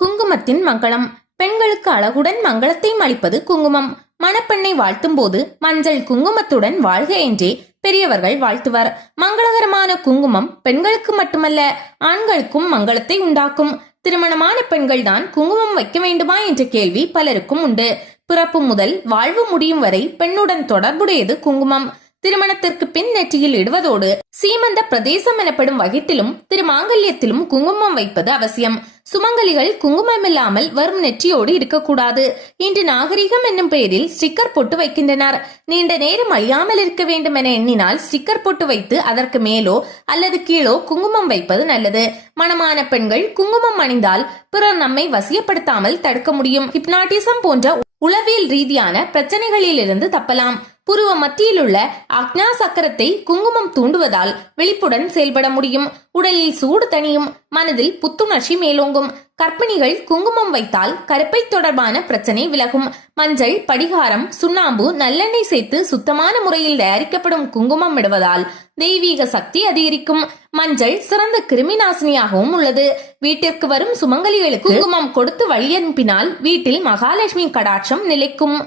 குங்குமத்தின் மங்களம். பெண்களுக்கு அழகுடன் மங்களத்தையும் அளிப்பது குங்குமம். மணப்பெண்ணை வாழ்த்தும் போது மஞ்சள் குங்குமத்துடன் வாழ்க என்றே பெரியவர்கள் வாழ்த்துவர். மங்களகரமான குங்குமம் பெண்களுக்கு மட்டுமல்ல, ஆண்களுக்கும் மங்களத்தை உண்டாக்கும். திருமணமான பெண்கள் தான் குங்குமம் வைக்க வேண்டுமா என்ற கேள்வி பலருக்கும் உண்டு. பிறப்பு முதல் வாழ்வு முடியும் வரை பெண்ணுடன் தொடர்புடையது குங்குமம். திருமணத்திற்கு பின் நெற்றியில் இடுவதோடு சீமந்த பிரதேசம் எனப்படும் வகிட்டிலும் திருமாங்கல்யத்திலும் குங்குமம் வைப்பது அவசியம். சுமங்கலிகள் குங்குமம் இல்லாமல் வரும் நெற்றியோடு இருக்கக்கூடாது. இன்று நாகரிகம் என்னும் பெயரில் ஸ்டிக்கர் போட்டு வைக்கின்றனர். நீண்ட நேரம் அழியாமல் இருக்க வேண்டும் என எண்ணினால் ஸ்டிக்கர் போட்டு வைத்து அதற்கு மேலோ அல்லது கீழோ குங்குமம் வைப்பது நல்லது. மணமான பெண்கள் குங்குமம் அணிந்தால் பிறர் நம்மை வசியப்படுத்தாமல் தடுக்க முடியும். ஹிப்னாட்டிசம் போன்ற உளவியல் ரீதியான பிரச்சனைகளிலிருந்து தப்பலாம். புருவ மத்தியில் உள்ள அக்னா சக்கரத்தை குங்குமம் தூண்டுவதால் விழிப்புடன் செயல்பட முடியும். உடலில் சூடு தணியும், மனதில் புத்துணர்ச்சி மேலோங்கும். கர்ப்பிணிகள் குங்குமம் வைத்தால் கருப்பை தொடர்பான பிரச்சனை விலகும். மஞ்சள், படிகாரம், சுண்ணாம்பு, நல்லெண்ணெய் சேர்த்து சுத்தமான முறையில் தயாரிக்கப்படும் குங்குமம் இடுவதால் தெய்வீக சக்தி அதிகரிக்கும். மஞ்சள் சிறந்த கிருமி நாசினியாகவும் உள்ளது. வீட்டிற்கு வரும் சுமங்கலிகளுக்கு குங்குமம் கொடுத்து வழி அனுப்பினால் வீட்டில் மகாலட்சுமி கடாட்சம் நிலைக்கும்.